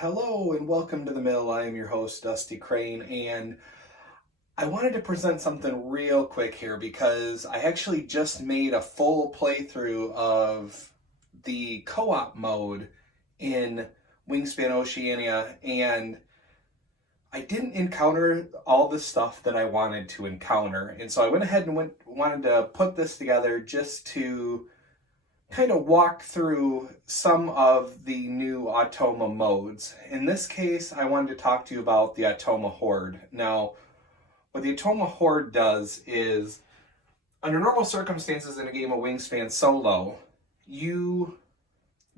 Hello and welcome to the Mill. I am your host, Dusty Crane, and I wanted to present something real quick here because I actually just made a full playthrough of the co-op mode in Wingspan Oceania, and I didn't encounter all the stuff that I wanted to encounter. And so I went ahead and wanted to put this together just to kind of walk through some of the new Automa modes. In this case, I wanted to talk to you about the Automa Horde. Now, what the Automa Horde does is, under normal circumstances in a game of Wingspan solo, you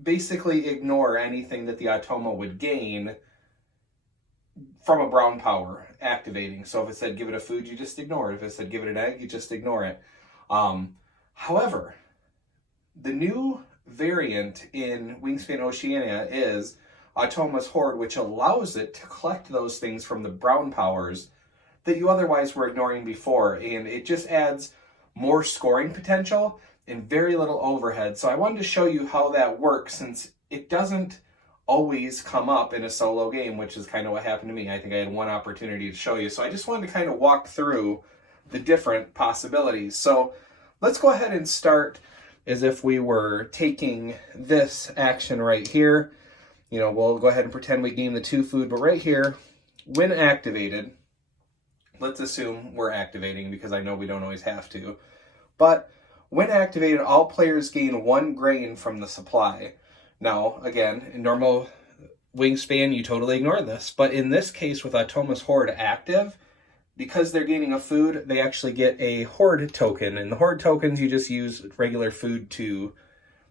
basically ignore anything that the Automa would gain from a brown power activating. So if it said give it a food, you just ignore it. If it said give it an egg, you just ignore it. However, the new variant in Wingspan Oceania is Automa's Horde, which allows it to collect those things from the brown powers that you otherwise were ignoring before, and it just adds more scoring potential and very little overhead. So I wanted to show you how that works, since it doesn't always come up in a solo game, which is kind of what happened to me. I think I had one opportunity to show you, so I just wanted to kind of walk through the different possibilities. So let's go ahead and start as if we were taking this action right here. You know, we'll go ahead and pretend we gain the 2 food, but right here, when activated, let's assume we're activating because I know we don't always have to, but when activated, all players gain 1 grain from the supply. Now, again, in normal Wingspan, you totally ignore this, but in this case with Automa's Horde active, because they're gaining a food, they actually get a Horde token. And the Horde tokens, you just use regular food to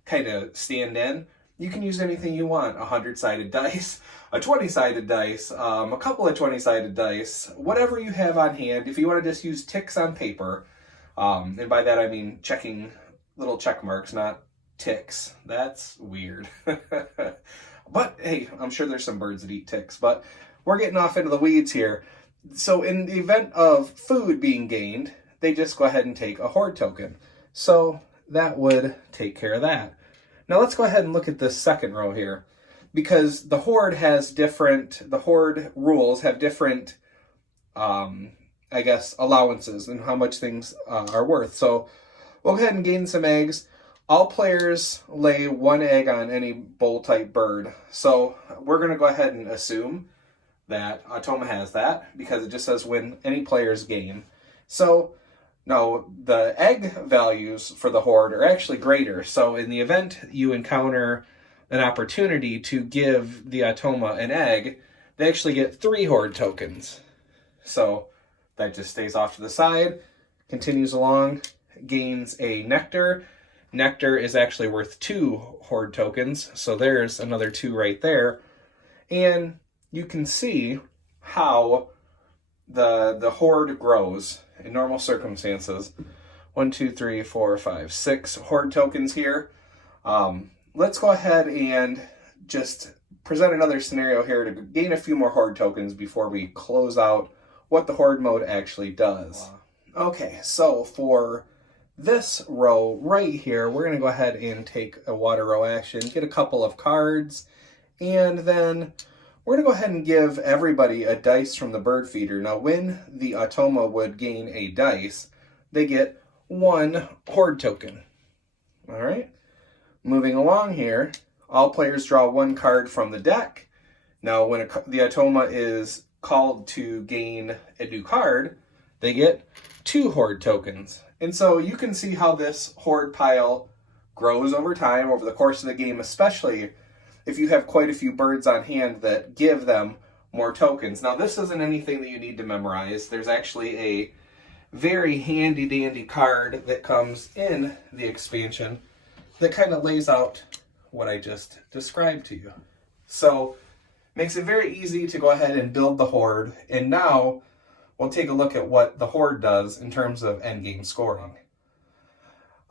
kind of stand in. You can use anything you want. A 100-sided dice, a 20-sided dice, a couple of 20-sided dice, whatever you have on hand. If you want to just use ticks on paper, and by that I mean checking little check marks, not ticks. That's weird. But hey, I'm sure there's some birds that eat ticks, but we're getting off into the weeds here. So in the event of food being gained, they just go ahead and take a Horde token. So that would take care of that. Now let's go ahead and look at this second row here, because the Horde rules have different, I guess, allowances and how much things are worth. So we'll go ahead and gain some eggs. All players lay 1 egg on any bowl-type bird. So we're going to go ahead and assume that Automa has that, because it just says when any players gain. So, no, the egg values for the Horde are actually greater. So in the event you encounter an opportunity to give the Automa an egg, they actually get 3 Horde tokens. So that just stays off to the side, continues along, gains a nectar. Nectar is actually worth 2 Horde tokens, so there's another 2 right there. And you can see how the Horde grows in normal circumstances. 1, 2, 3, 4, 5, 6 Horde tokens here. Let's go ahead and just present another scenario here to gain a few more Horde tokens before we close out what the Horde mode actually does. Okay, so for this row right here, we're going to go ahead and take a water row action, get a couple of cards, and then we're going to go ahead and give everybody a dice from the bird feeder. Now, when the Automa would gain a dice, they get 1 Horde token. All right. Moving along here, all players draw 1 card from the deck. Now, when the Automa is called to gain a new card, they get 2 Horde tokens. And so you can see how this Horde pile grows over time, over the course of the game, especially if you have quite a few birds on hand that give them more tokens. Now, this isn't anything that you need to memorize. There's actually a very handy-dandy card that comes in the expansion that kind of lays out what I just described to you. So, makes it very easy to go ahead and build the Horde. And now, we'll take a look at what the Horde does in terms of endgame scoring.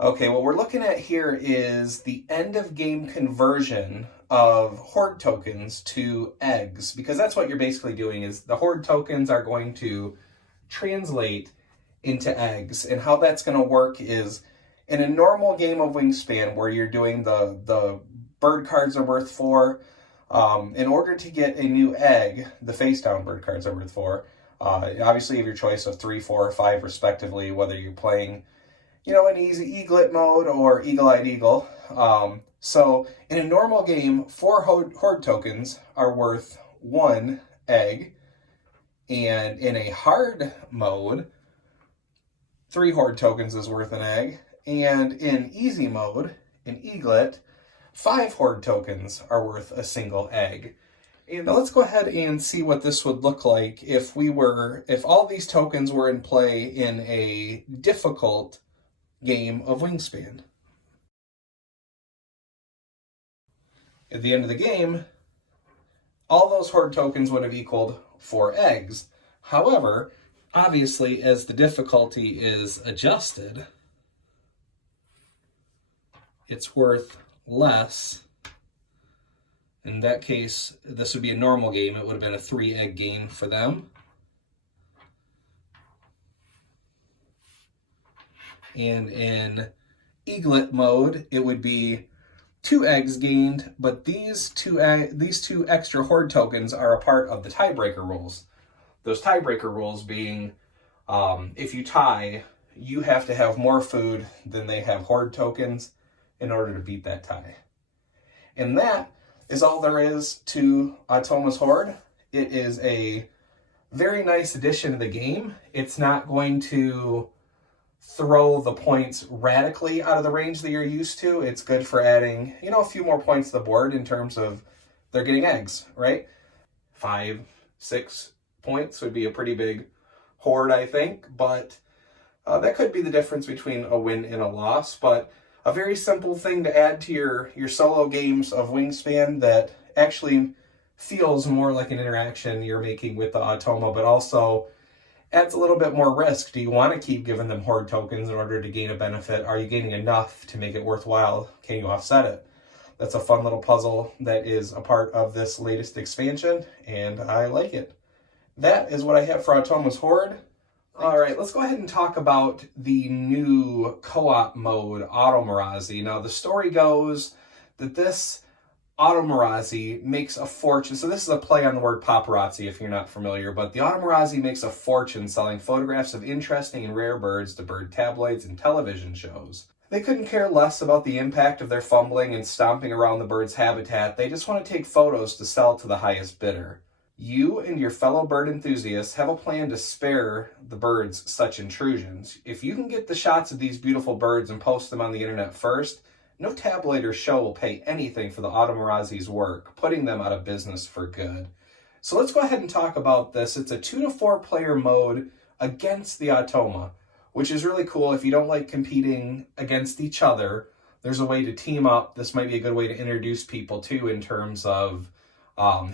Okay, what we're looking at here is the end-of-game conversion of Horde tokens to eggs, because that's what you're basically doing. Is the Horde tokens are going to translate into eggs, and how that's going to work is in a normal game of Wingspan where you're doing the bird cards are worth 4, In order to get a new egg, the face down bird cards are worth 4. Obviously, you have your choice of 3, 4, or 5, respectively, whether you're playing, an easy eaglet mode or eagle-eyed eagle. So in a normal game, 4 Horde tokens are worth 1 egg. And in a hard mode, 3 Horde tokens is worth an egg. And in easy mode, in eaglet, 5 Horde tokens are worth a single egg. And now let's go ahead and see what this would look like if all these tokens were in play in a difficult game of Wingspan. At the end of the game, all those Horde tokens would have equaled 4 eggs. However, obviously, as the difficulty is adjusted, it's worth less. In that case, this would be a normal game. It would have been a 3-egg gain for them. And in eaglet mode, it would be 2 eggs gained, but these two extra Horde tokens are a part of the tiebreaker rules. Those tiebreaker rules being, if you tie, you have to have more food than they have Horde tokens in order to beat that tie. And that is all there is to Automa's Horde. It is a very nice addition to the game. It's not going to throw the points radically out of the range that you're used to. It's good for adding, a few more points to the board in terms of they're getting eggs, right? 5, 6 points would be a pretty big Horde, I think, but that could be the difference between a win and a loss. But a very simple thing to add to your solo games of Wingspan that actually feels more like an interaction you're making with the Automa, but also adds a little bit more risk. Do you want to keep giving them Horde tokens in order to gain a benefit? Are you gaining enough to make it worthwhile? Can you offset it? That's a fun little puzzle that is a part of this latest expansion, and I like it. That is what I have for Automa's Horde. All right, let's go ahead and talk about the new co-op mode, Automarazzi. Now, the story goes that this Automarazzi makes a fortune. So this is a play on the word paparazzi, if you're not familiar, but the Automarazzi makes a fortune selling photographs of interesting and rare birds to bird tabloids and television shows. They couldn't care less about the impact of their fumbling and stomping around the bird's habitat. They just want to take photos to sell to the highest bidder. You and your fellow bird enthusiasts have a plan to spare the birds such intrusions. If you can get the shots of these beautiful birds and post them on the internet first, no tabloid or show will pay anything for the Automarazzi's work, putting them out of business for good. So let's go ahead and talk about this. It's a 2 to 4 player mode against the Automa, which is really cool. If you don't like competing against each other, there's a way to team up. This might be a good way to introduce people too, in terms of,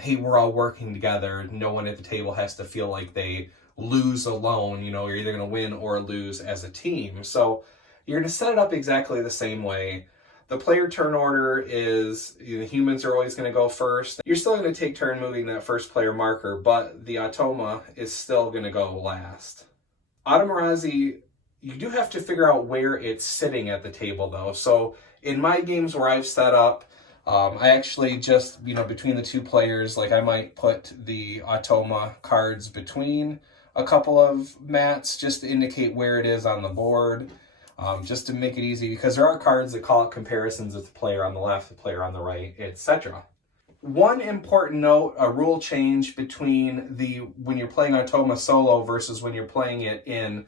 hey, we're all working together. No one at the table has to feel like they lose alone. You're either going to win or lose as a team. So you're going to set it up exactly the same way. The player turn order is, the humans are always going to go first. You're still going to take turn moving that first player marker, but the Automa is still going to go last. Automarazzi, you do have to figure out where it's sitting at the table though. So in my games where I've set up, I actually just, between the 2 players, like I might put the Automa cards between a couple of mats just to indicate where it is on the board. Just to make it easy, because there are cards that call out comparisons of the player on the left, the player on the right, etc. One important note, a rule change between when you're playing Automa solo versus when you're playing it in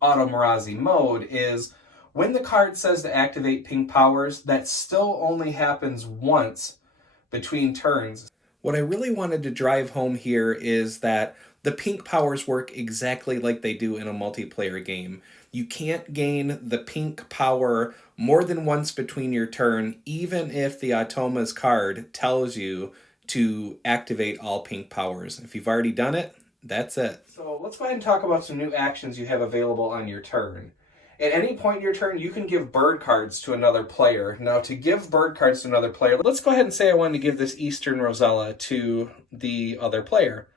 Automarazzi mode is when the card says to activate pink powers, that still only happens once between turns. What I really wanted to drive home here is that the pink powers work exactly like they do in a multiplayer game. You can't gain the pink power more than once between your turn, even if the Automa's card tells you to activate all pink powers. If you've already done it, that's it. So let's go ahead and talk about some new actions you have available on your turn. At any point in your turn, you can give bird cards to another player. Now, to give bird cards to another player, let's go ahead and say I wanted to give this Eastern Rosella to the other player.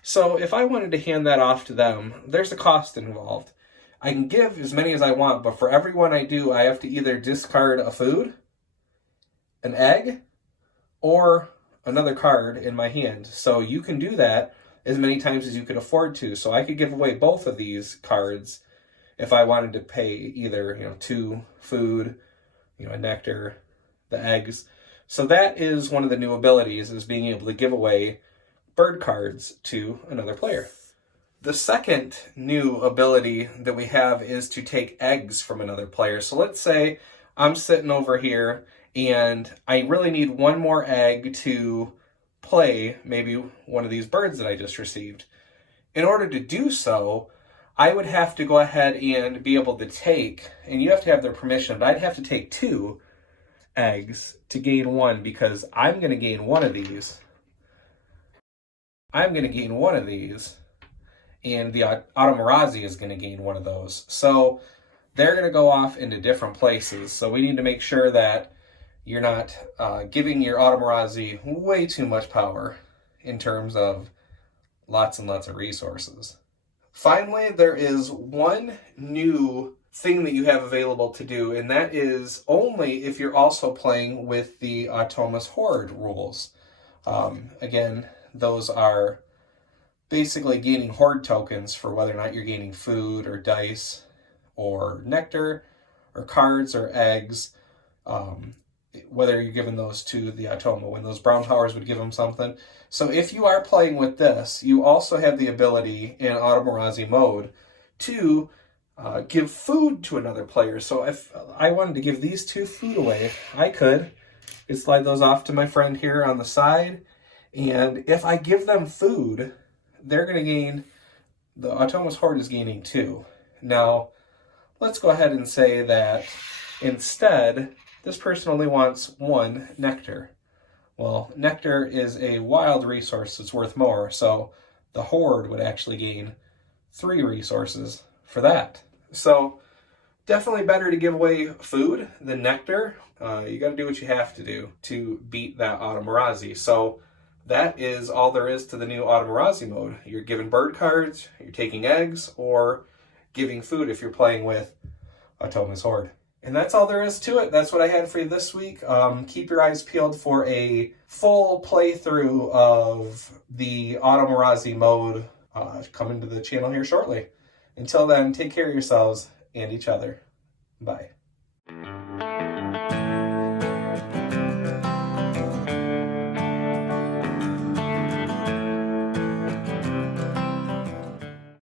So if I wanted to hand that off to them, there's a cost involved. I can give as many as I want, but for every one I do, I have to either discard a food, an egg, or another card in my hand. So you can do that as many times as you could afford to. So I could give away both of these cards if I wanted to pay either, 2 food, a nectar, the eggs. So that is one of the new abilities, is being able to give away bird cards to another player. The second new ability that we have is to take eggs from another player. So let's say I'm sitting over here and I really need one more egg to play maybe one of these birds that I just received. In order to do so, I would have to go ahead and be able to take, and you have to have their permission, but I'd have to take 2 eggs to gain 1, because I'm going to gain one of these. I'm going to gain one of these, and the Automarazzi is going to gain one of those. So they're going to go off into different places. So we need to make sure that you're not giving your Automarazzi way too much power in terms of lots and lots of resources. Finally, there is one new thing that you have available to do, and that is only if you're also playing with the Automa's Horde rules. Again, those are basically gaining Horde tokens for whether or not you're gaining food or dice or nectar or cards or eggs, whether you're giving those to the Automa, when those brown powers would give them something. So if you are playing with this, you also have the ability in Automarazzi mode to give food to another player. So if I wanted to give these 2 food away, I could slide those off to my friend here on the side. And if I give them food, they're going to gain, the Automa's Horde is gaining 2. Now, let's go ahead and say that instead, this person only wants 1 nectar. Well, nectar is a wild resource that's worth more, so the Horde would actually gain 3 resources for that. So definitely better to give away food than nectar. You got to do what you have to do to beat that Automarazzi. So that is all there is to the new Automarazzi mode. You're giving bird cards, you're taking eggs, or giving food if you're playing with Automa's Horde. And that's all there is to it. That's what I had for you this week. Keep your eyes peeled for a full playthrough of the Automarazzi mode coming to the channel here shortly. Until then, take care of yourselves and each other. Bye.